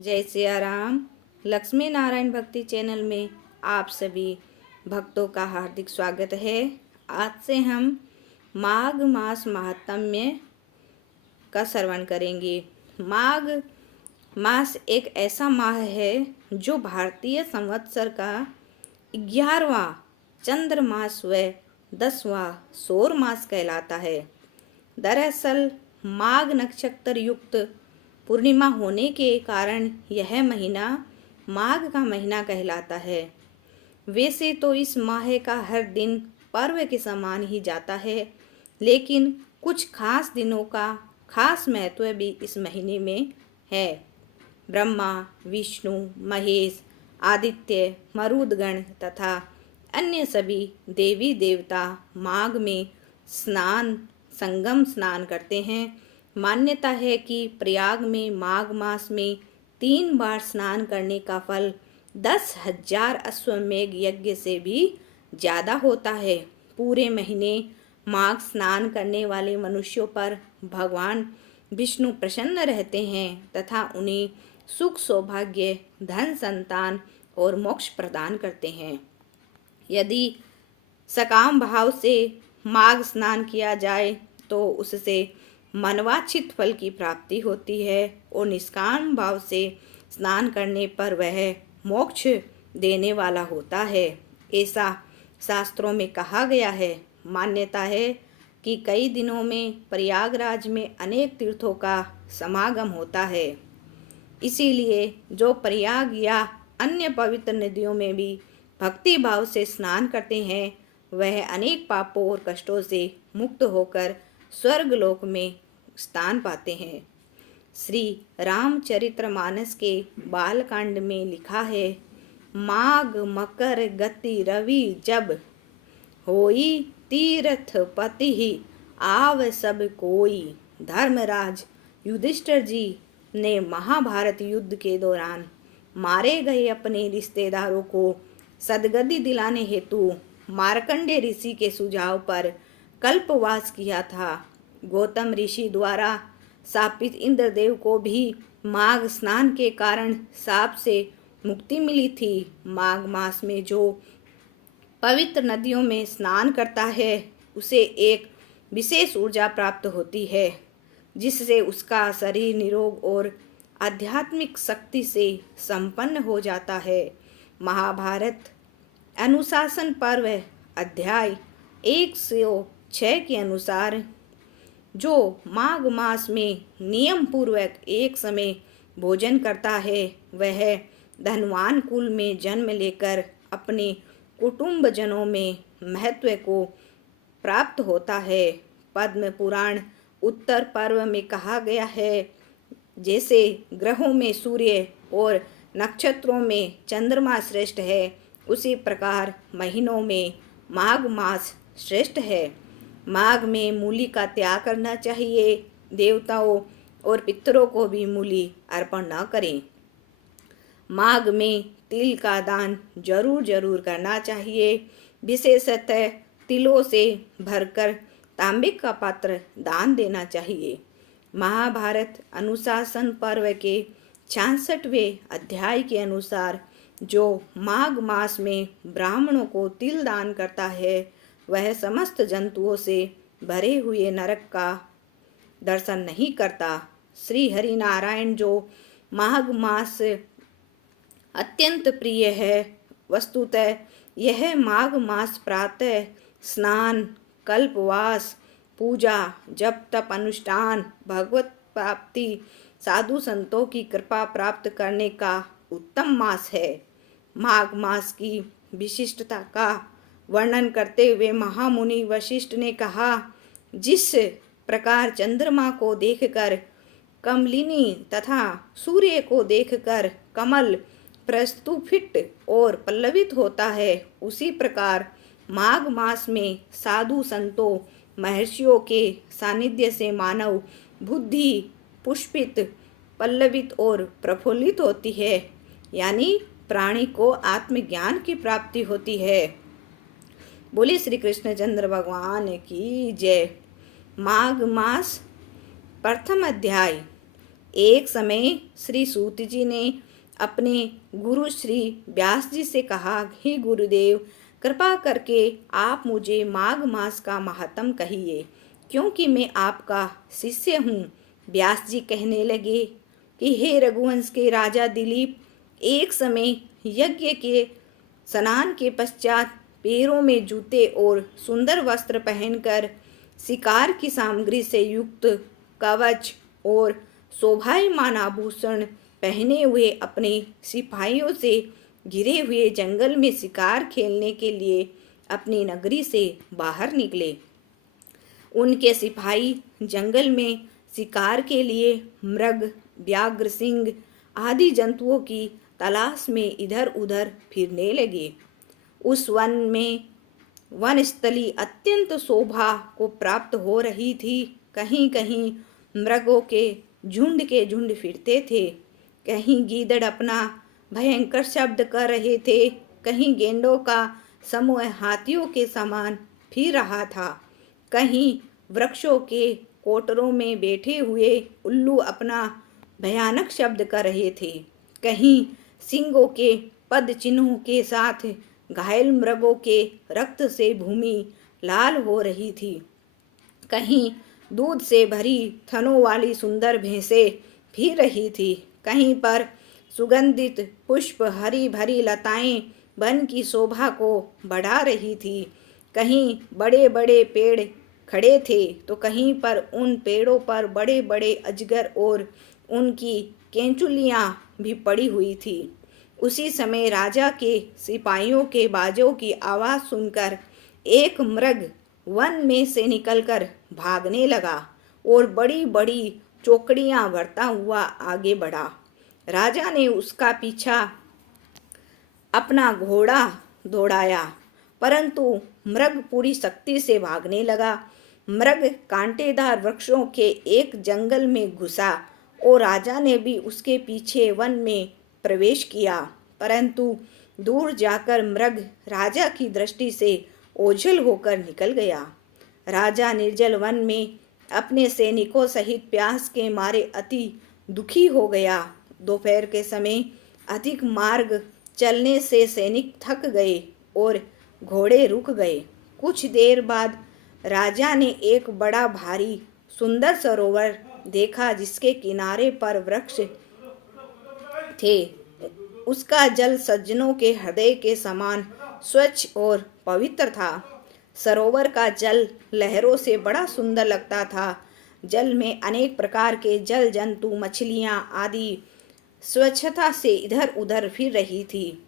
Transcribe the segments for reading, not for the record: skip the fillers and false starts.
जय सिया राम। लक्ष्मी नारायण भक्ति चैनल में आप सभी भक्तों का हार्दिक स्वागत है। आज से हम माघ मास महात्म्य का श्रवण करेंगे। माघ मास एक ऐसा माह है जो भारतीय संवत्सर का 11वां चंद्रमास व 10वां सौर मास कहलाता है। दरअसल माघ नक्षत्र युक्त पूर्णिमा होने के कारण यह महीना माघ का महीना कहलाता है। वैसे तो इस माह का हर दिन पर्व के समान ही जाता है, लेकिन कुछ खास दिनों का खास महत्व भी इस महीने में है। ब्रह्मा, विष्णु, महेश, आदित्य, मरुदगण तथा अन्य सभी देवी देवता माघ में संगम स्नान करते हैं। मान्यता है कि प्रयाग में माघ मास में 3 बार स्नान करने का फल 10,000 अश्वमेध यज्ञ से भी ज़्यादा होता है। पूरे महीने माघ स्नान करने वाले मनुष्यों पर भगवान विष्णु प्रसन्न रहते हैं तथा उन्हें सुख, सौभाग्य, धन, संतान और मोक्ष प्रदान करते हैं। यदि सकाम भाव से माघ स्नान किया जाए तो उससे मनवांछित फल की प्राप्ति होती है और निष्काम भाव से स्नान करने पर वह मोक्ष देने वाला होता है, ऐसा शास्त्रों में कहा गया है। मान्यता है कि कई दिनों में प्रयागराज में अनेक तीर्थों का समागम होता है। इसीलिए जो प्रयाग या अन्य पवित्र नदियों में भी भक्ति भाव से स्नान करते हैं वह अनेक पापों और कष्टों से मुक्त होकर स्वर्गलोक में स्थान पाते हैं। श्री रामचरितमानस के बालकांड में लिखा है, माघ मकर गति रवि जब होई तीर्थ पति ही आव सब कोई। धर्मराज युधिष्ठिर जी ने महाभारत युद्ध के दौरान मारे गए अपने रिश्तेदारों को सद्गति दिलाने हेतु मार्कंडेय ऋषि के सुझाव पर कल्पवास किया था। गौतम ऋषि द्वारा शापित इंद्रदेव को भी माघ स्नान के कारण शाप से मुक्ति मिली थी। माघ मास में जो पवित्र नदियों में स्नान करता है उसे एक विशेष ऊर्जा प्राप्त होती है, जिससे उसका शरीर निरोग और आध्यात्मिक शक्ति से संपन्न हो जाता है। महाभारत अनुशासन पर्व अध्याय 106 के अनुसार जो माघ मास में नियम पूर्वक एक समय भोजन करता है वह धनवान कुल में जन्म लेकर अपने कुटुंब जनों में महत्व को प्राप्त होता है। पद्म पुराण उत्तर पर्व में कहा गया है, जैसे ग्रहों में सूर्य और नक्षत्रों में चंद्रमा श्रेष्ठ है, उसी प्रकार महीनों में माघ मास श्रेष्ठ है। माघ में मूली का त्याग करना चाहिए। देवताओं और पितरों को भी मूली अर्पण न करें। माघ में तिल का दान जरूर करना चाहिए। विशेषतः तिलों से भरकर तांबे का पात्र दान देना चाहिए। महाभारत अनुशासन पर्व के 66वें अध्याय के अनुसार जो माघ मास में ब्राह्मणों को तिल दान करता है वह समस्त जंतुओं से भरे हुए नरक का दर्शन नहीं करता। श्री हरि नारायण जो माघ मास अत्यंत प्रिय है। वस्तुतः यह माघ मास प्रातः स्नान, कल्पवास, पूजा, जप तप अनुष्ठान, भगवत प्राप्ति, साधु संतों की कृपा प्राप्त करने का उत्तम मास है। माघ मास की विशिष्टता का वर्णन करते हुए महामुनि वशिष्ठ ने कहा, जिस प्रकार चंद्रमा को देखकर कमलिनी तथा सूर्य को देखकर कमल प्रस्फुटित और पल्लवित होता है, उसी प्रकार माघ मास में साधु संतों महर्षियों के सानिध्य से मानव बुद्धि पुष्पित, पल्लवित और प्रफुल्लित होती है, यानी प्राणी को आत्मज्ञान की प्राप्ति होती है। बोले श्री कृष्णचंद्र भगवान की जय। माघ मास प्रथम अध्याय एक समय श्री सूत जी ने अपने गुरु श्री व्यास जी से कहा, हे गुरुदेव, कृपा करके आप मुझे माघ मास का महात्म कहिए, क्योंकि मैं आपका शिष्य हूँ। व्यास जी कहने लगे कि हे रघुवंश के राजा दिलीप, एक समय यज्ञ के स्नान के पश्चात पैरों में जूते और सुंदर वस्त्र पहनकर शिकार की सामग्री से युक्त कवच और शोभायमान आभूषण पहने हुए अपने सिपाहियों से घिरे हुए जंगल में शिकार खेलने के लिए अपनी नगरी से बाहर निकले। उनके सिपाही जंगल में शिकार के लिए मृग, व्याघ्र, सिंह आदि जंतुओं की तलाश में इधर उधर फिरने लगे। उस वन में वनस्थली अत्यंत शोभा को प्राप्त हो रही थी। कहीं कहीं मृगों के झुंड फिरते थे, कहीं गीदड़ अपना भयंकर शब्द कर रहे थे, कहीं गेंडों का समूह हाथियों के समान फिर रहा था, कहीं वृक्षों के कोटरों में बैठे हुए उल्लू अपना भयानक शब्द कर रहे थे, कहीं सिंगों के पद चिन्हों के साथ घायल मृगों के रक्त से भूमि लाल हो रही थी, कहीं दूध से भरी थनों वाली सुंदर भैंसें फिर रही थी, कहीं पर सुगंधित पुष्प हरी भरी लताएं वन की शोभा को बढ़ा रही थी, कहीं बड़े बड़े पेड़ खड़े थे तो कहीं पर उन पेड़ों पर बड़े बड़े अजगर और उनकी केंचुलियां भी पड़ी हुई थी। उसी समय राजा के सिपाहियों के बाजों की आवाज़ सुनकर एक मृग वन में से निकलकर भागने लगा और बड़ी बड़ी चौकड़ियां भरता हुआ आगे बढ़ा। राजा ने उसका पीछा अपना घोड़ा दौड़ाया, परंतु मृग पूरी शक्ति से भागने लगा। मृग कांटेदार वृक्षों के एक जंगल में घुसा और राजा ने भी उसके पीछे वन में प्रवेश किया, परंतु दूर जाकर मृग राजा की दृष्टि से ओझल होकर निकल गया। राजा निर्जल वन में अपने सैनिकों सहित प्यास के मारे अति दुखी हो गया। दोपहर के समय अधिक मार्ग चलने से सैनिक थक गए और घोड़े रुक गए। कुछ देर बाद राजा ने एक बड़ा भारी सुंदर सरोवर देखा, जिसके किनारे पर वृक्ष थे। उसका जल सज्जनों के हृदय के समान स्वच्छ और पवित्र था। सरोवर का जल लहरों से बड़ा सुंदर लगता था। जल में अनेक प्रकार के जल जंतु, मछलियां आदि स्वच्छता से इधर उधर फिर रही थी।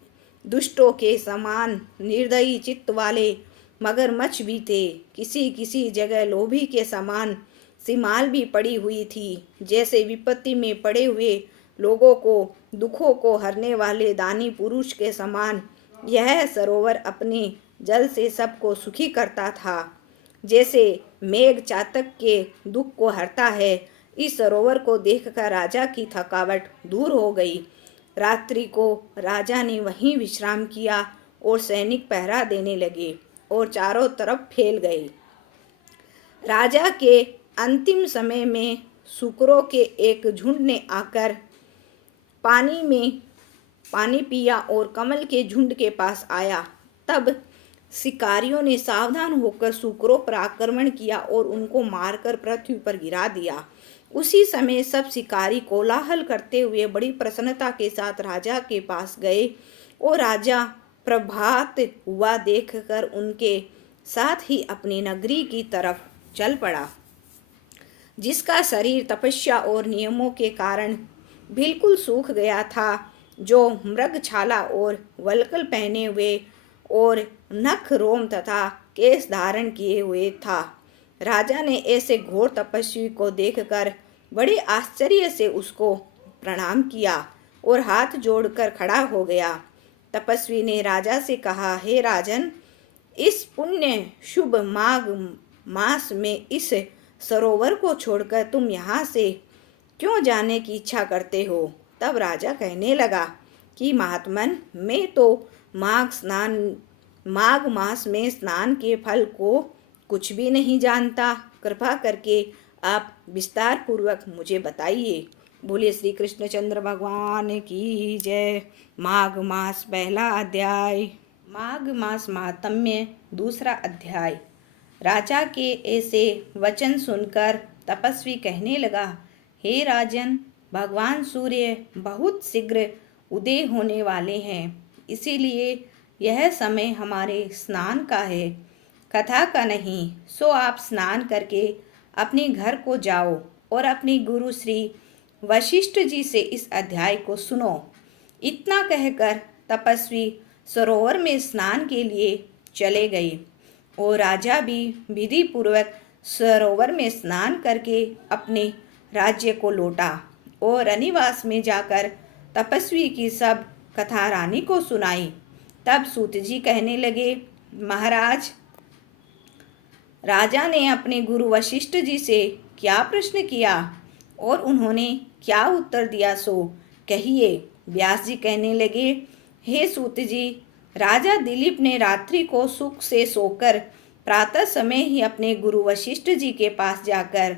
दुष्टों के समान निर्दयी चित्त वाले मगरमच्छ भी थे। किसी किसी जगह लोभी के समान सिमाल भी पड़ी हुई थी। जैसे विपत्ति में पड़े हुए लोगों को दुखों को हरने वाले दानी पुरुष के समान यह सरोवर अपने जल से सबको सुखी करता था। जैसे मेघ चातक के दुख को हरता है, इस सरोवर को देखकर राजा की थकावट दूर हो गई। रात्रि को राजा ने वहीं विश्राम किया और सैनिक पहरा देने लगे और चारों तरफ फैल गए। राजा के अंतिम समय में सूकरों के एक झुंड ने आकर पानी पिया और कमल के झुंड के पास आया। तब शिकारियों ने सावधान होकर सूकरों पर आक्रमण किया और उनको मारकर पृथ्वी पर गिरा दिया। उसी समय सब शिकारी कोलाहल करते हुए बड़ी प्रसन्नता के साथ राजा के पास गए और राजा प्रभात हुआ देखकर उनके साथ ही अपनी नगरी की तरफ चल पड़ा। जिसका शरीर तपस्या और नियमों के कारण बिल्कुल सूख गया था, जो मृगछाला और वल्कल पहने हुए और नख रोम तथा केश धारण किए हुए था। राजा ने ऐसे घोर तपस्वी को देखकर बड़े आश्चर्य से उसको प्रणाम किया और हाथ जोड़कर खड़ा हो गया। तपस्वी ने राजा से कहा, हे राजन, इस पुण्य शुभ माघ मास में इस सरोवर को छोड़कर तुम यहाँ से क्यों जाने की इच्छा करते हो? तब राजा कहने लगा कि महात्मन, मैं तो माघ मास में स्नान के फल को कुछ भी नहीं जानता। कृपा करके आप विस्तार पूर्वक मुझे बताइए। बोलिए श्री कृष्णचंद्र भगवान की जय। माघ मास पहला अध्याय। माघ मास महात्म्य दूसरा अध्याय। राजा के ऐसे वचन सुनकर तपस्वी कहने लगा, हे राजन, भगवान सूर्य बहुत शीघ्र उदय होने वाले हैं, इसीलिए यह समय हमारे स्नान का है, कथा का नहीं। सो आप स्नान करके अपने घर को जाओ और अपने गुरु श्री वशिष्ठ जी से इस अध्याय को सुनो। इतना कहकर तपस्वी सरोवर में स्नान के लिए चले गए और राजा भी विधि पूर्वक सरोवर में स्नान करके अपने राज्य को लौटा और रनिवास में जाकर तपस्वी की सब कथा रानी को सुनाई। तब सूत जी कहने लगे, महाराज, राजा ने अपने गुरु वशिष्ठ जी से क्या प्रश्न किया और उन्होंने क्या उत्तर दिया, सो कहिए। व्यास जी कहने लगे, हे सूत जी, राजा दिलीप ने रात्रि को सुख से सोकर प्रातः समय ही अपने गुरु वशिष्ठ जी के पास जाकर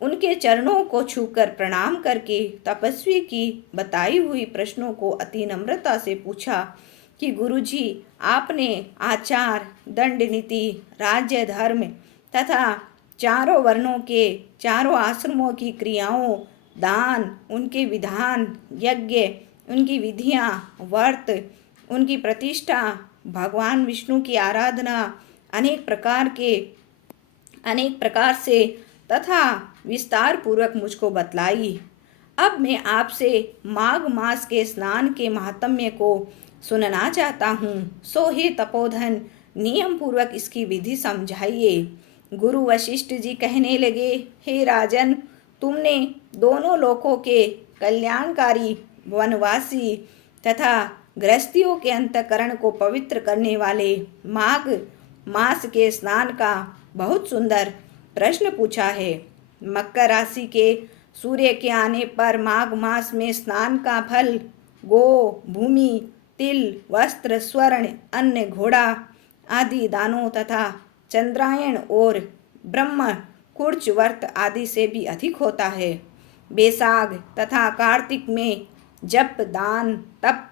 उनके चरणों को छूकर प्रणाम करके तपस्वी की बताई हुई प्रश्नों को अति नम्रता से पूछा कि गुरुजी, आपने आचार, दंड नीति, राज्य धर्म तथा चारों वर्णों के चारों आश्रमों की क्रियाओं, दान, उनके विधान, यज्ञ, उनकी विधियां, व्रत, उनकी प्रतिष्ठा, भगवान विष्णु की आराधना अनेक प्रकार से तथा विस्तार पूर्वक मुझको बतलाई। अब मैं आपसे माघ मास के स्नान के महात्म्य को सुनना चाहता हूँ। सो हे तपोधन, नियम पूर्वक इसकी विधि समझाइए। गुरु वशिष्ठ जी कहने लगे, हे राजन, तुमने दोनों लोकों के कल्याणकारी, वनवासी तथा गृहस्थियों के अंतःकरण को पवित्र करने वाले माघ मास के स्नान का बहुत सुंदर प्रश्न पूछा है। मकर राशि के सूर्य के आने पर माघ मास में स्नान का फल गो, भूमि, तिल, वस्त्र, स्वर्ण, अन्न, घोड़ा आदि दानों तथा चंद्रायण और ब्रह्म कुर्च व्रत आदि से भी अधिक होता है। बैसाख तथा कार्तिक में जप, दान, तप,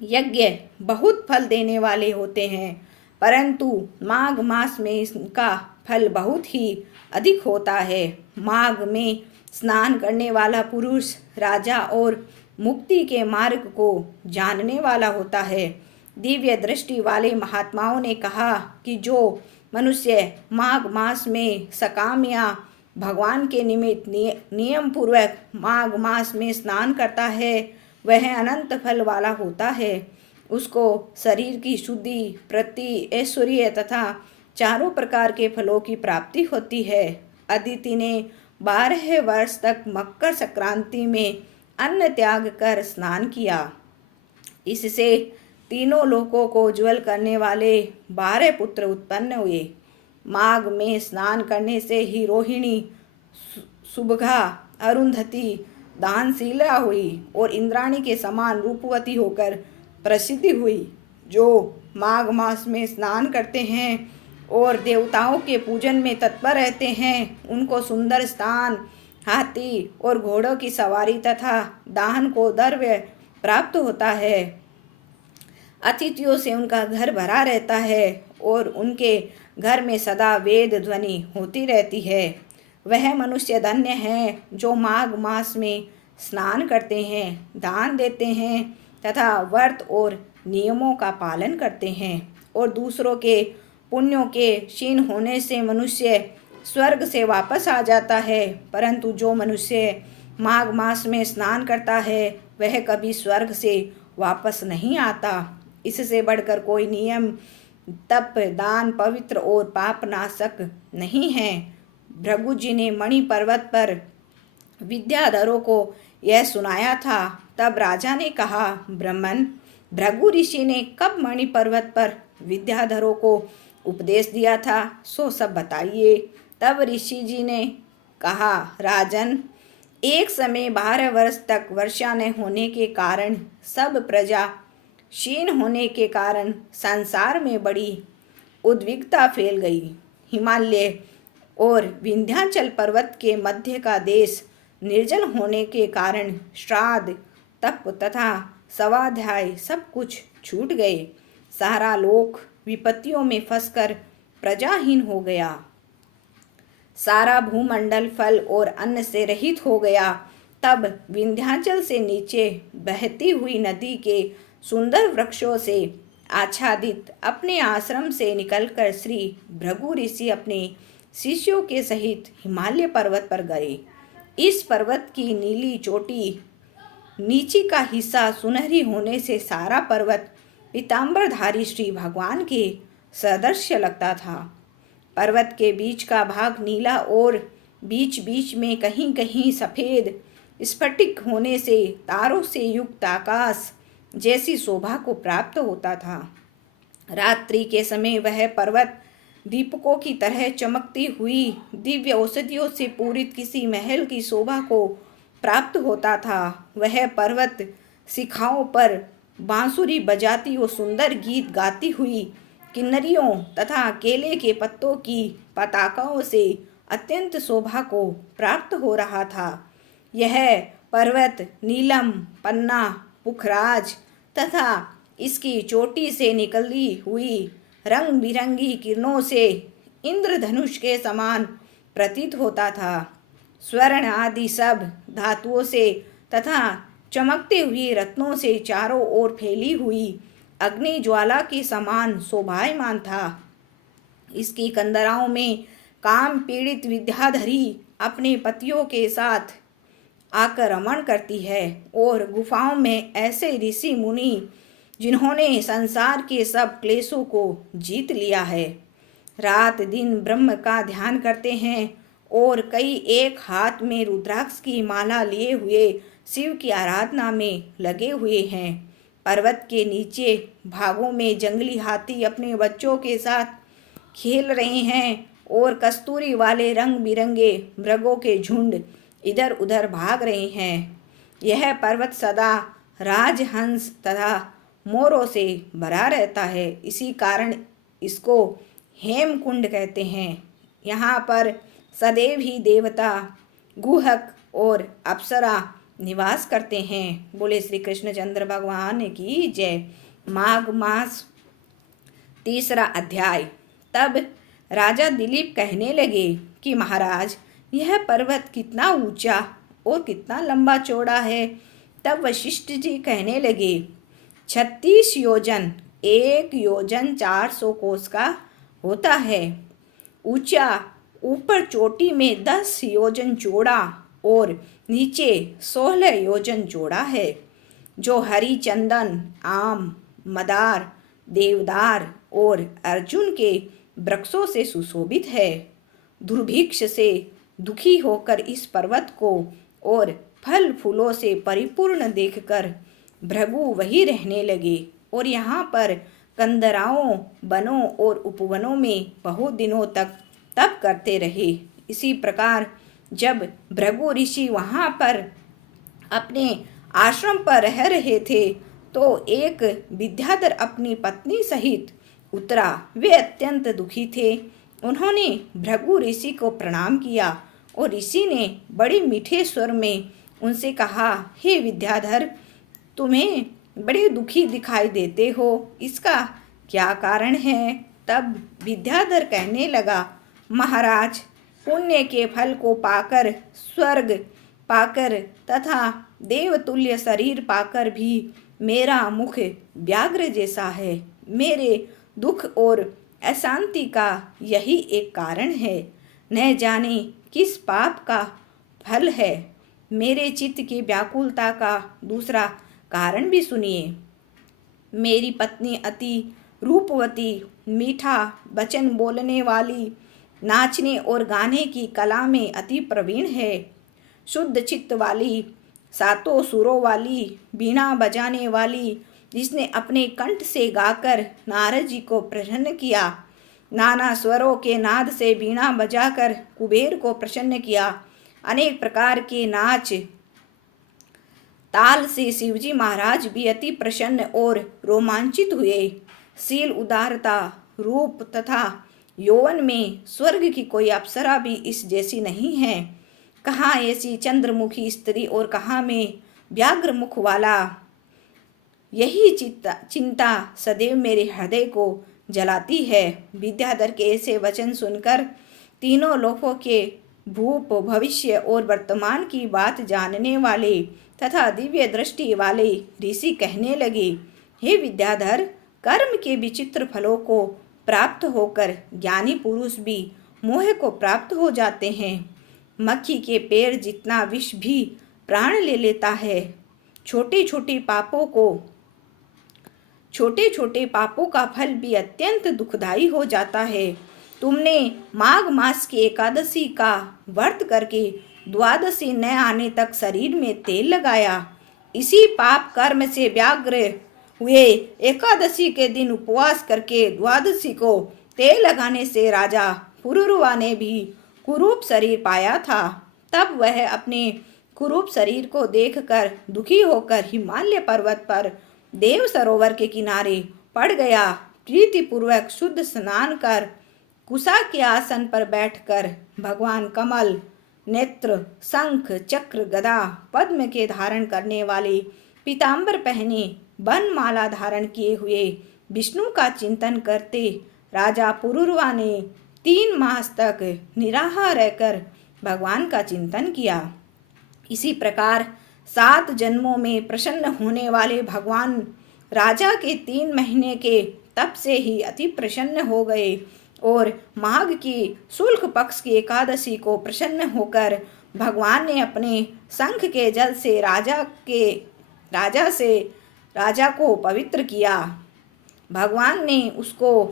यज्ञ बहुत फल देने वाले होते हैं, परंतु माघ मास में इसका फल बहुत ही अधिक होता है। माघ में स्नान करने वाला पुरुष राजा और मुक्ति के मार्ग को जानने वाला होता है। दिव्य दृष्टि वाले महात्माओं ने कहा कि जो मनुष्य माघ मास में सकाम या भगवान के निमित्त नियम पूर्वक माघ मास में स्नान करता है, वह अनंत फल वाला होता है। उसको शरीर की शुद्धि, प्रति, ऐश्वर्य तथा चारों प्रकार के फलों की प्राप्ति होती है। अदिति ने 12 वर्ष तक मकर संक्रांति में अन्न त्याग कर स्नान किया। इससे तीनों लोकों को उज्ज्वल करने वाले 12 पुत्र उत्पन्न हुए। माघ में स्नान करने से ही रोहिणी, सुभगा, अरुंधति दानशीला हुई और इंद्राणी के समान रूपवती होकर प्रसिद्धि हुई। जो माघ मास में स्नान करते हैं और देवताओं के पूजन में तत्पर रहते हैं, उनको सुंदर स्थान, हाथी और घोड़ों की सवारी तथा दान को द्रव्य प्राप्त होता है। अतिथियों से उनका घर भरा रहता है और उनके घर में सदा वेद ध्वनि होती रहती है। वह मनुष्य धन्य है जो माघ मास में स्नान करते हैं, दान देते हैं तथा व्रत और नियमों का पालन करते हैं। और दूसरों के पुण्यों के क्षीण होने से मनुष्य स्वर्ग से वापस आ जाता है, परंतु जो मनुष्य माघ मास में स्नान करता है वह कभी स्वर्ग से वापस नहीं आता। इससे बढ़कर कोई नियम, तप, दान पवित्र और पाप नाशक नहीं है। भृगु जी ने मणि पर्वत पर विद्याधरों को यह सुनाया था। तब राजा ने कहा, ब्राह्मण, भृगु ऋषि ने कब मणि पर्वत पर विद्याधरों को उपदेश दिया था, सो सब बताइए। तब ऋषि जी ने कहा, राजन, एक समय 12 वर्ष तक वर्षा न होने के कारण सब प्रजा क्षीण होने के कारण संसार में बड़ी उद्विग्नता फैल गई। हिमालय और विंध्याचल पर्वत के मध्य का देश निर्जल होने के कारण श्राद्ध, तप तथा स्वाध्याय सब कुछ छूट गए। सारा लोक विपत्तियों में फंसकर प्रजाहीन हो गया। सारा भूमंडल फल और अन्न से रहित हो गया। तब विंध्याचल से नीचे बहती हुई नदी के सुंदर वृक्षों से आच्छादित अपने आश्रम से निकलकर श्री भृगु ऋषि अपने शिष्यों के सहित हिमालय पर्वत पर गए। इस पर्वत की नीली चोटी नीचे का हिस्सा सुनहरी होने से सारा पर्वत पीतांबरधारी श्री भगवान के सदृश लगता था। पर्वत के बीच का भाग नीला और बीच बीच में कहीं कहीं सफ़ेद स्फटिक होने से तारों से युक्त आकाश जैसी शोभा को प्राप्त होता था। रात्रि के समय वह पर्वत दीपकों की तरह चमकती हुई दिव्य औषधियों से पूरित किसी महल की शोभा को प्राप्त होता था। वह पर्वत शिखाओं पर बांसुरी बजाती और सुंदर गीत गाती हुई किन्नरियों तथा केले के पत्तों की पताकाओं से अत्यंत शोभा को प्राप्त हो रहा था। यह पर्वत नीलम, पन्ना, पुखराज तथा इसकी चोटी से निकली हुई रंग बिरंगी किरणों से इंद्रधनुष के समान प्रतीत होता था। स्वर्ण आदि सब धातुओं से तथा चमकते हुए रत्नों से चारों ओर फैली हुई अग्नि ज्वाला के समान शोभायमान था। इसकी कंदराओं में काम पीड़ित विद्याधरी अपने पतियों के साथ आकर रमण करती है और गुफाओं में ऐसे ऋषि मुनि जिन्होंने संसार के सब क्लेशों को जीत लिया है, रात दिन ब्रह्म का ध्यान करते हैं और कई एक हाथ में रुद्राक्ष की माला लिए हुए शिव की आराधना में लगे हुए हैं। पर्वत के नीचे भागों में जंगली हाथी अपने बच्चों के साथ खेल रहे हैं और कस्तूरी वाले रंग बिरंगे मृगों के झुंड इधर उधर भाग रहे हैं। यह पर्वत सदा राजहंस तथा मोरों से भरा रहता है, इसी कारण इसको हेमकुंड कहते हैं। यहाँ पर सदैव ही देवता, गुहक और अप्सरा निवास करते हैं। बोले श्री कृष्णचंद्र भगवान की जय। माघ मास, तीसरा अध्याय। तब राजा दिलीप कहने लगे कि महाराज, यह पर्वत कितना ऊंचा और कितना लंबा चौड़ा है। तब वशिष्ठ जी कहने लगे, 36 योजन, 1 योजन 400 कोस का होता है। ऊंचा, ऊपर चोटी में 10 योजन चौड़ा और नीचे 16 योजन चौड़ा है, जो हरी चंदन, आम, मदार, देवदार और अर्जुन के वृक्षों से सुशोभित है। दुर्भिक्ष से दुखी होकर इस पर्वत को और फल फूलों से परिपूर्ण देखकर भृगु वहीं रहने लगे और यहाँ पर कंदराओं, वनों और उपवनों में बहुत दिनों तक तप करते रहे। इसी प्रकार जब भृगु ऋषि वहाँ पर अपने आश्रम पर रह रहे थे तो एक विद्याधर अपनी पत्नी सहित उतरा। वे अत्यंत दुखी थे। उन्होंने भृगु ऋषि को प्रणाम किया और ऋषि ने बड़े मीठे स्वर में उनसे कहा, हे विद्याधर, तुम्हें बड़े दुखी दिखाई देते हो, इसका क्या कारण है? तब विद्याधर कहने लगा, महाराज, पुण्य के फल को पाकर, स्वर्ग पाकर तथा देवतुल्य शरीर पाकर भी मेरा मुख व्याघ्र जैसा है। मेरे दुख और अशांति का यही एक कारण है। न जाने किस पाप का फल है। मेरे चित्त की व्याकुलता का दूसरा कारण भी सुनिए। मेरी पत्नी अति रूपवती, मीठा वचन बोलने वाली, नाचने और गाने की कला में अति प्रवीण है, शुद्ध चित्त वाली, सातों सुरों वाली, बीणा बजाने वाली, जिसने अपने कंठ से गाकर नारद जी को प्रसन्न किया, नाना स्वरों के नाद से बीणा बजाकर कुबेर को प्रसन्न किया, अनेक प्रकार के नाच ताल से शिवजी महाराज भी अति प्रसन्न और रोमांचित हुए। शील, उदारता, रूप तथा यौवन में स्वर्ग की कोई अप्सरा भी इस जैसी नहीं है। कहाँ ऐसी चंद्रमुखी स्त्री और कहाँ मैं व्याघ्र मुख वाला। यही चिंता सदैव मेरे हृदय को जलाती है। विद्याधर के ऐसे वचन सुनकर तीनों लोकों के भूप, भविष्य और वर्तमान की बात जानने वाले तथा दिव्य दृष्टि वाले ऋषि कहने लगे, हे विद्याधर, कर्म के विचित्र फलों को प्राप्त होकर ज्ञानी पुरुष भी मोह को प्राप्त हो जाते हैं। मक्खी के पैर जितना विष भी प्राण ले लेता है। छोटे छोटे पापों का फल भी अत्यंत दुखदाई हो जाता है। तुमने माघ मास की एकादशी का व्रत करके द्वादशी न आने तक शरीर में तेल लगाया। इसी पाप कर्म से व्याग्र हुए एकादशी के दिन उपवास करके द्वादशी को तेल लगाने से राजा पुरुरवा ने भी कुरूप शरीर पाया था। तब वह अपने कुरूप शरीर को देखकर दुखी होकर हिमालय पर्वत पर देव सरोवर के किनारे पड़ गया। प्रीतिपूर्वक शुद्ध स्नान कर कुशा के आसन पर बैठकर भगवान कमल नेत्र, शंख, चक्र, गदा, पद्म के धारण करने वाले, पीतांबर पहने, बनमाला धारण किए हुए विष्णु का चिंतन करते राजा पुरुरवा ने 3 मास तक निराहार रहकर भगवान का चिंतन किया। इसी प्रकार 7 जन्मों में प्रसन्न होने वाले भगवान राजा के 3 महीने के तप से ही अति प्रसन्न हो गए और माघ की शुक्ल पक्ष की एकादशी को प्रसन्न होकर भगवान ने अपने शंख के जल से राजा को पवित्र किया। भगवान ने उसको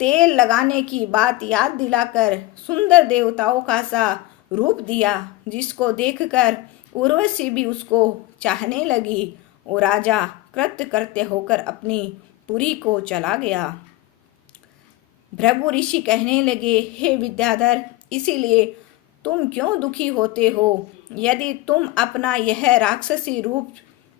तेल लगाने की बात याद दिलाकर सुंदर देवताओं का सा रूप दिया, जिसको देखकर उर्वशी भी उसको चाहने लगी और राजा कृत्य करते होकर अपनी पुरी को चला गया। भृगु ऋषि कहने लगे, हे विद्याधर, इसीलिए तुम क्यों दुखी होते हो? यदि तुम अपना यह राक्षसी रूप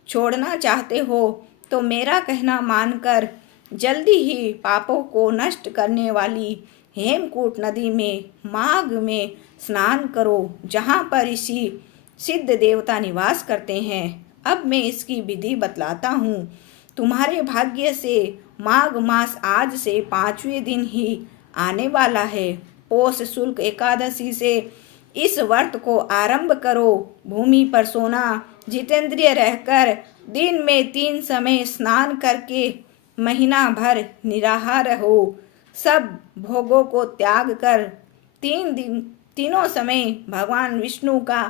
छोड़ना चाहते हो तो मेरा कहना मानकर जल्दी ही पापों को नष्ट करने वाली हेमकूट नदी में माघ में स्नान करो, जहाँ पर ऋषि सिद्ध देवता निवास करते हैं। अब मैं इसकी विधि बतलाता हूँ। तुम्हारे भाग्य से माघ मास आज से 5वें दिन ही आने वाला है। पौष शुक्ल एकादशी से इस व्रत को आरंभ करो। भूमि पर सोना, जितेंद्रिय रहकर दिन में 3 समय स्नान करके महीना भर निराहार रहो। सब भोगों को त्याग कर तीनों समय भगवान विष्णु का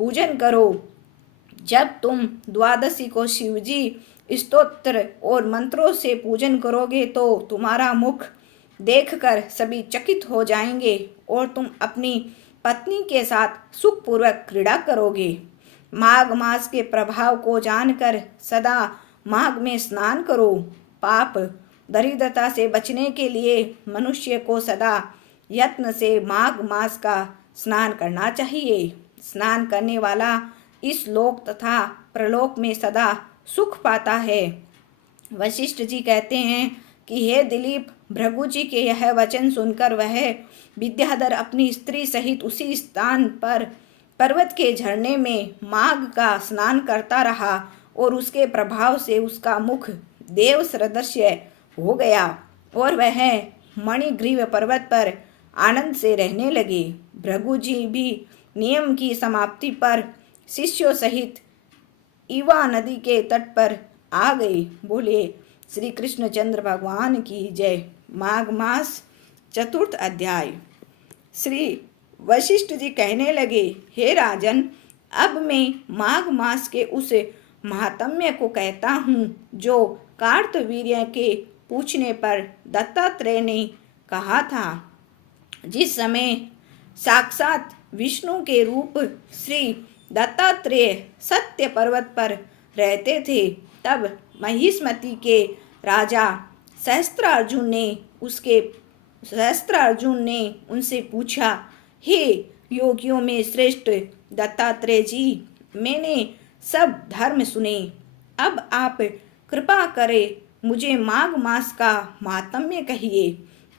पूजन करो। जब तुम द्वादशी को शिवजी स्तोत्र और मंत्रों से पूजन करोगे तो तुम्हारा मुख देखकर सभी चकित हो जाएंगे और तुम अपनी पत्नी के साथ सुखपूर्वक क्रीड़ा करोगे। माघ मास के प्रभाव को जानकर सदा माघ में स्नान करो। पाप दरिद्रता से बचने के लिए मनुष्य को सदा यत्न से माघ मास का स्नान करना चाहिए। स्नान करने वाला इस लोक तथा प्रलोक में सदा सुख पाता है। वशिष्ठ जी कहते हैं कि हे दिलीप, भृगु जी के यह वचन सुनकर वह विद्याधर अपनी स्त्री सहित उसी स्थान पर पर्वत के झरने में माघ का स्नान करता रहा और उसके प्रभाव से उसका मुख देव सदृश्य हो गया और वह मणिग्रीव पर्वत पर आनंद से रहने लगे। भृगु जी भी नियम की समाप्ति पर शिष्यों सहित ईवा नदी के तट पर आ गए। बोले श्री कृष्णचंद्र भगवान की जय। माघ मास चतुर्थ अध्याय। श्री वशिष्ठ जी कहने लगे, हे राजन, अब मैं माघ मास के उस महात्म्य को कहता हूँ जो कार्तवीर्य के पूछने पर दत्तात्रेय ने कहा था। जिस समय साक्षात विष्णु के रूप श्री दत्तात्रेय सत्य पर्वत पर रहते थे, तब महिष्मति के राजा सहस्त्रार्जुन ने उनसे पूछा, हे योगियों में श्रेष्ठ दत्तात्रेय जी, मैंने सब धर्म सुने, अब आप कृपा करें मुझे माघ मास का महात्म्य कहिए।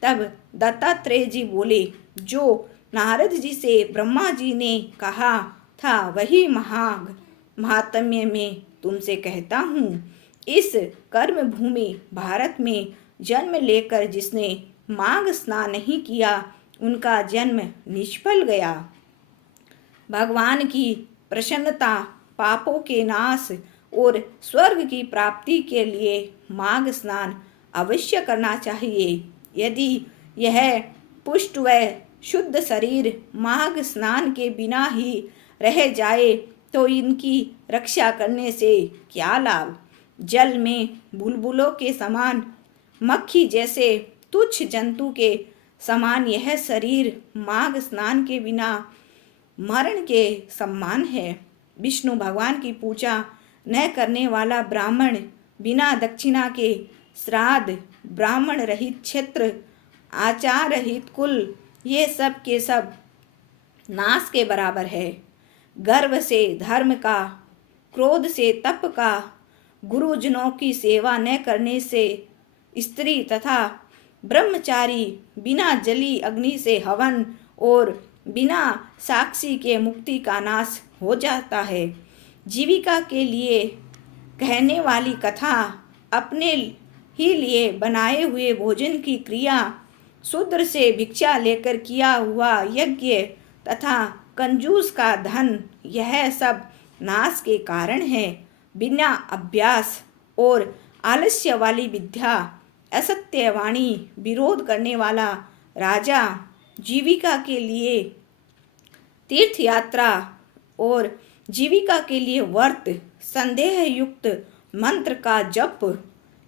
तब दत्तात्रेय जी बोले, जो नारद जी से ब्रह्मा जी ने कहा था, वही महात्म्य में तुमसे कहता हूँ। इस कर्म भूमि भारत में जन्म लेकर जिसने माघ स्नान नहीं किया, उनका जन्म निष्फल गया। भगवान की प्रसन्नता, पापों के नाश और स्वर्ग की प्राप्ति के लिए माघ स्नान अवश्य करना चाहिए। यदि यह पुष्ट व शुद्ध शरीर माघ स्नान के बिना ही रह जाए तो इनकी रक्षा करने से क्या लाभ। जल में बुलबुलों के समान, मक्खी जैसे तुच्छ जंतु के समान यह शरीर माघ स्नान के बिना मरण के समान है। विष्णु भगवान की पूजा न करने वाला ब्राह्मण बिना दक्षिणा के श्राद्ध, ब्राह्मण रहित क्षेत्र, आचार रहित कुल, ये सब के सब नाश के बराबर है। गर्व से धर्म का, क्रोध से तप का, गुरुजनों की सेवा न करने से स्त्री तथा ब्रह्मचारी बिना जली अग्नि से हवन और बिना साक्षी के मुक्ति का नाश हो जाता है। जीविका के लिए कहने वाली कथा, अपने ही लिए बनाए हुए भोजन की क्रिया, शूद्र से भिक्षा लेकर किया हुआ यज्ञ तथा कंजूस का धन, यह सब नाश के कारण है। बिना अभ्यास और आलस्य वाली विद्या, असत्य वाणी, विरोध करने वाला राजा, जीविका के लिए तीर्थ यात्रा और जीविका के लिए व्रत, संदेह युक्त मंत्र का जप,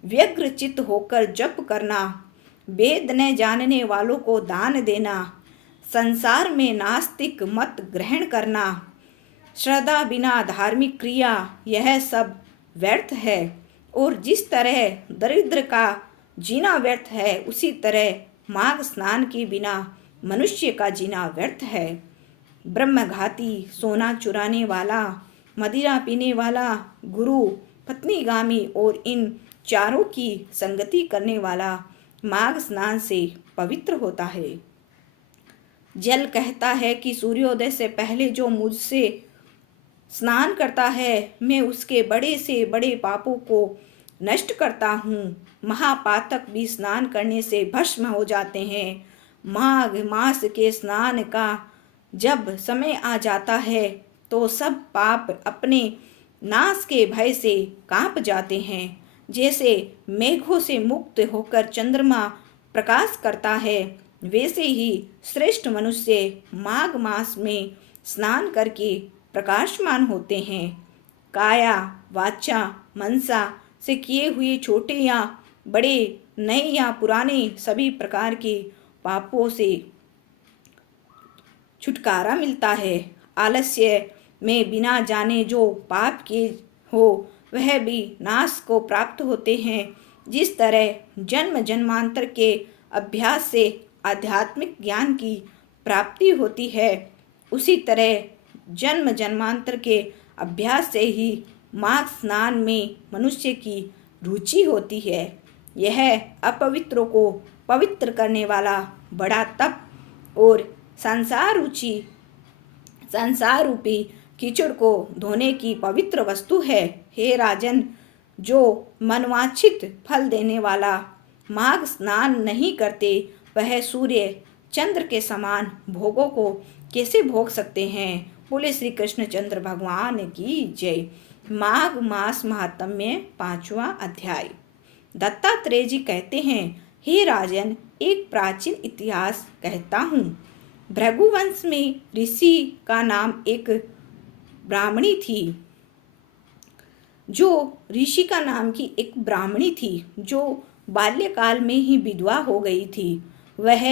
व्यग्र चित्त होकर जप करना, वेद न जानने वालों को दान देना, संसार में नास्तिक मत ग्रहण करना, श्रद्धा बिना धार्मिक क्रिया, यह सब व्यर्थ है। और जिस तरह दरिद्र का जीना व्यर्थ है, उसी तरह माघ स्नान के बिना मनुष्य का जीना व्यर्थ है। ब्रह्मघाती, सोना चुराने वाला, मदिरा पीने वाला, गुरु पत्नीगामी और इन चारों की संगति करने वाला माघ स्नान से पवित्र होता है। जल कहता है कि सूर्योदय से पहले जो मुझसे स्नान करता है, मैं उसके बड़े से बड़े पापों को नष्ट करता हूँ। महापातक भी स्नान करने से भस्म हो जाते हैं। माघ मास के स्नान का जब समय आ जाता है तो सब पाप अपने नाश के भय से कांप जाते हैं। जैसे मेघों से मुक्त होकर चंद्रमा प्रकाश करता है, वैसे ही श्रेष्ठ मनुष्य माघ मास में स्नान करके प्रकाशमान होते हैं। काया, वाचा, मनसा से किए हुए छोटे या बड़े, नए या पुराने सभी प्रकार के पापों से छुटकारा मिलता है। आलस्य में बिना जाने जो पाप किए हो, वह भी नाश को प्राप्त होते हैं। जिस तरह जन्म जन्मांतर के अभ्यास से आध्यात्मिक ज्ञान की प्राप्ति होती है, उसी तरह जन्म जन्मांतर के अभ्यास से ही माघ स्नान में मनुष्य की रुचि होती है। यह अपवित्रों को पवित्र करने वाला बड़ा तप और संसार रूपी कीचड़ को धोने की पवित्र वस्तु है। हे राजन, जो मनवांछित फल देने वाला माघ स्नान नहीं करते, वह सूर्य चंद्र के समान भोगों को कैसे भोग सकते हैं। बोले श्री कृष्णचंद्र भगवान की जय। माघ मास महात्म्य 5वां अध्याय। दत्तात्रेय जी कहते हैं, हे राजन, एक प्राचीन इतिहास कहता हूँ। भृगुवंश में ऋषि का नाम एक ब्राह्मणी थी, जो बाल्यकाल में ही विधवा हो गई थी। वह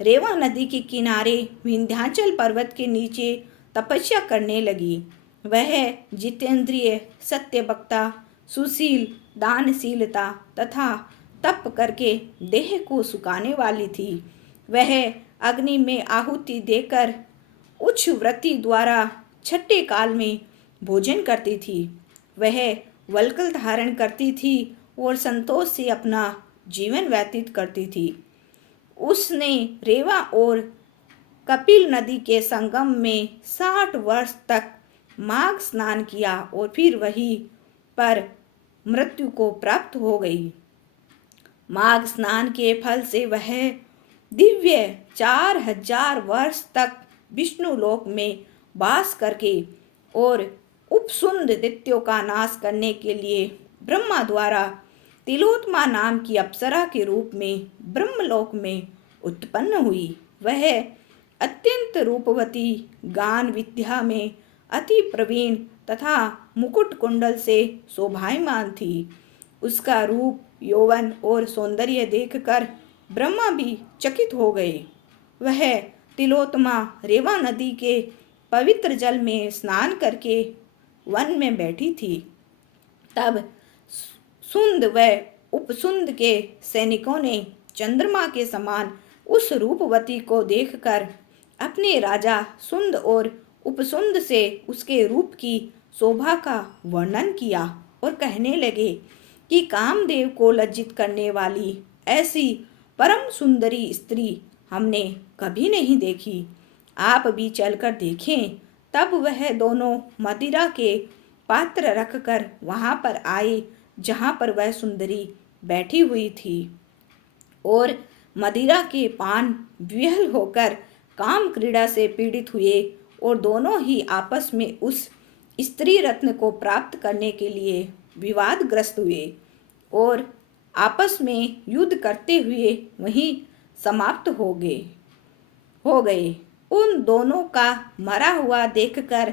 रेवा नदी के किनारे विंध्याचल पर्वत के नीचे तपस्या करने लगी। वह जितेंद्रिय, सत्यवक्ता, सुशील, दानशीलता तथा तप करके देह को सुखाने वाली थी। वह अग्नि में आहुति देकर उच्च व्रति द्वारा छठे काल में भोजन करती थी। वह वल्कल धारण करती थी और संतोष से अपना जीवन व्यतीत करती थी। उसने रेवा और कपिल नदी के संगम में 60 वर्ष तक माघ स्नान किया और फिर वहीं पर मृत्यु को प्राप्त हो गई। माघ स्नान के फल से वह दिव्य 4000 वर्ष तक विष्णु लोक में वास करके और उपसुंद दैत्यों का नाश करने के लिए ब्रह्मा द्वारा तिलोत्तमा नाम की अप्सरा के रूप में ब्रह्मलोक में उत्पन्न हुई। वह अत्यंत रूपवती, गान विद्या में अति प्रवीण तथा मुकुट कुंडल से शोभायमान थी। उसका रूप, यौवन और सौंदर्य देखकर ब्रह्मा भी चकित हो गए। वह तिलोत्तमा रेवा नदी के पवित्र जल में स्नान करके वन में बैठी थी। तब सुंद व उपसुंद के सैनिकों ने चंद्रमा के समान उस रूपवती को देखकर अपने राजा सुंद और उपसुंद से उसके रूप की शोभा का वर्णन किया और कहने लगे कि कामदेव को लज्जित करने वाली ऐसी परम सुंदरी स्त्री हमने कभी नहीं देखी। आप भी चलकर देखें। तब वह दोनों मदिरा के पात्र रखकर वहां पर आए जहां पर वह सुंदरी बैठी हुई थी और मदिरा के पान विह्वल होकर काम क्रीड़ा से पीड़ित हुए और दोनों ही आपस में उस स्त्री रत्न को प्राप्त करने के लिए विवादग्रस्त हुए और आपस में युद्ध करते हुए वहीं समाप्त हो गए। उन दोनों का मरा हुआ देखकर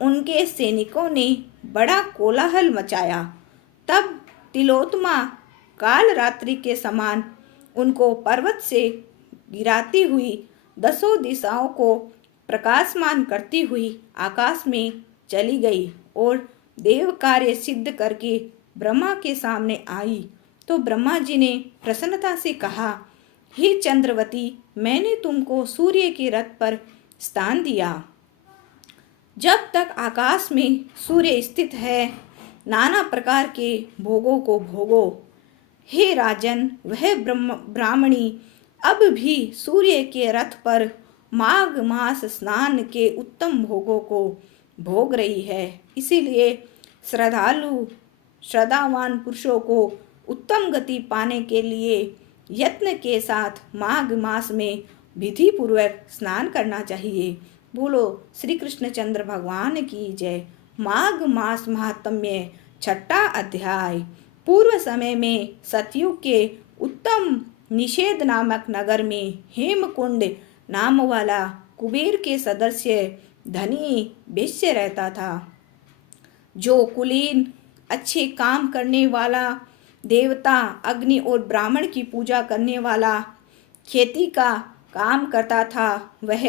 उनके सैनिकों ने बड़ा कोलाहल मचाया। तब तिलोत्तमा काल रात्रि के समान उनको पर्वत से गिराती हुई 10 दिशाओं को प्रकाशमान करती हुई आकाश में चली गई और देव कार्य सिद्ध करके ब्रह्मा के सामने आई। तो ब्रह्मा जी ने प्रसन्नता से कहा, हे चंद्रवती, मैंने तुमको सूर्य के रथ पर स्थान दिया। जब तक आकाश में सूर्य स्थित है, नाना प्रकार के भोगों को भोगो। हे राजन, वह ब्राह्मणी अब भी सूर्य के रथ पर माघ मास स्नान के उत्तम भोगों को भोग रही है। इसीलिए श्रद्धावान पुरुषों को उत्तम गति पाने के लिए यत्न के साथ माघ मास में विधि पूर्वक स्नान करना चाहिए। बोलो श्री कृष्णचंद्र भगवान की जय। माघ मास महात्म्य, 6वां अध्याय। पूर्व समय में सतयुग के उत्तम निषेध नामक नगर में हेमकुंड नाम वाला कुबेर के सदस्य धनी वैश्य रहता था, जो कुलीन, अच्छे काम करने वाला, देवता, अग्नि और ब्राह्मण की पूजा करने वाला, खेती का काम करता था। वह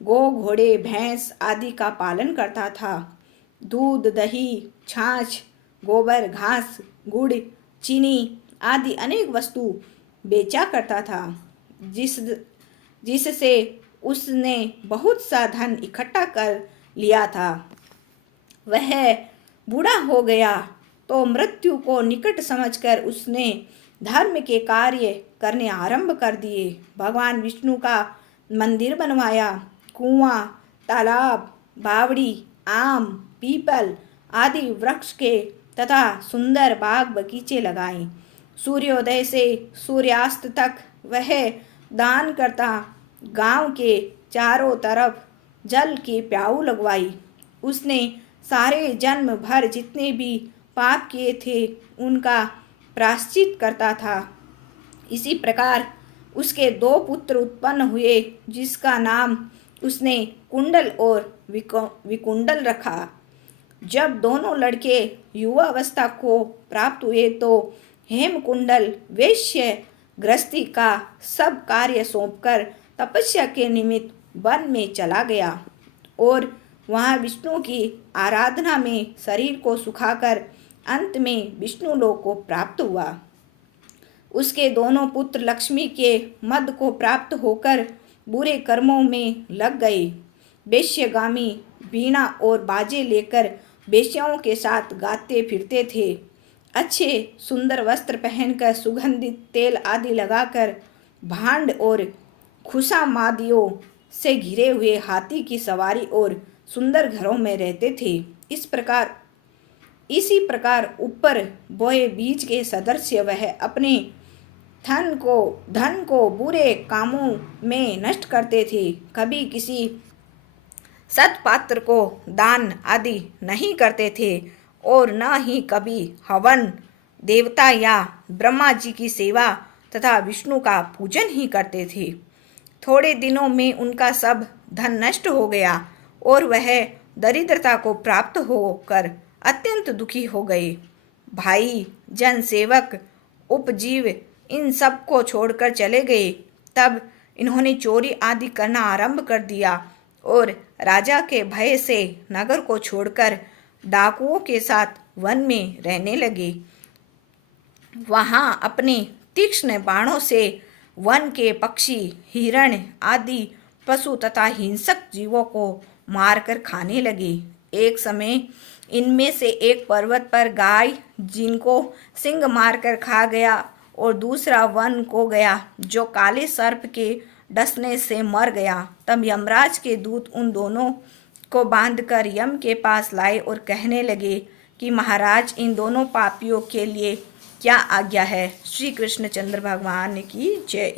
गौ, घोड़े, भैंस आदि का पालन करता था। दूध, दही, छाछ, गोबर, घास, गुड़, चीनी आदि अनेक वस्तु बेचा करता था, जिससे उसने बहुत सा धन इकट्ठा कर लिया था। वह बूढ़ा हो गया तो मृत्यु को निकट समझकर उसने धर्म के कार्य करने आरंभ कर दिए। भगवान विष्णु का मंदिर बनवाया, कुआं, तालाब, बावड़ी, आम, पीपल आदि वृक्ष के तथा सुंदर बाग बगीचे लगाए। सूर्योदय से सूर्यास्त तक वह दान करता। गांव के चारों तरफ जल की प्याऊ लगवाई। उसने सारे जन्म भर जितने भी पाप किए थे उनका प्रायश्चित करता था। इसी प्रकार उसके 2 पुत्र उत्पन्न हुए, जिसका नाम उसने कुंडल और विकुंडल रखा। जब दोनों लड़के युवावस्था को प्राप्त हुए तो हेमकुंडल वैश्य गृहस्थी का सब कार्य सौंपकर तपस्या के निमित्त वन में चला गया और वहाँ विष्णु की आराधना में शरीर को सुखाकर अंत में विष्णु लोक को प्राप्त हुआ। उसके दोनों पुत्र लक्ष्मी के मद को प्राप्त होकर बुरे कर्मों में लग गए। वेश्यगामी वीणा और बाजे लेकर वेश्याओं के साथ गाते फिरते थे। अच्छे सुंदर वस्त्र पहनकर, सुगंधित तेल आदि लगाकर, भांड और खुशामादियों से घिरे हुए हाथी की सवारी और सुंदर घरों में रहते थे। इसी प्रकार ऊपर बोए बीज के सदस्य वह अपने धन को बुरे कामों में नष्ट करते थे। कभी किसी सत्पात्र को दान आदि नहीं करते थे और न ही कभी हवन, देवता या ब्रह्मा जी की सेवा तथा विष्णु का पूजन ही करते थे। थोड़े दिनों में उनका सब धन नष्ट हो गया और वह दरिद्रता को प्राप्त होकर अत्यंत दुखी हो गए। भाई, जन सेवक, उपजीव इन सब को छोड़कर चले गए। तब इन्होंने चोरी आदि करना आरंभ कर दिया और राजा के भय से नगर को छोड़कर डाकुओं के साथ वन में रहने लगे। वहां अपने तीक्ष्ण बाणों से वन के पक्षी, हिरण आदि पशु तथा हिंसक जीवों को मारकर खाने लगे। एक समय इनमें से एक पर्वत पर गाय, जिनको सिंह मारकर खा गया, और दूसरा वन को गया जो काले सर्प के डसने से मर गया। तब यमराज के दूत उन दोनों को बांधकर यम के पास लाए और कहने लगे कि महाराज, इन दोनों पापियों के लिए क्या आज्ञा है। श्री कृष्णचंद्र भगवान की जय।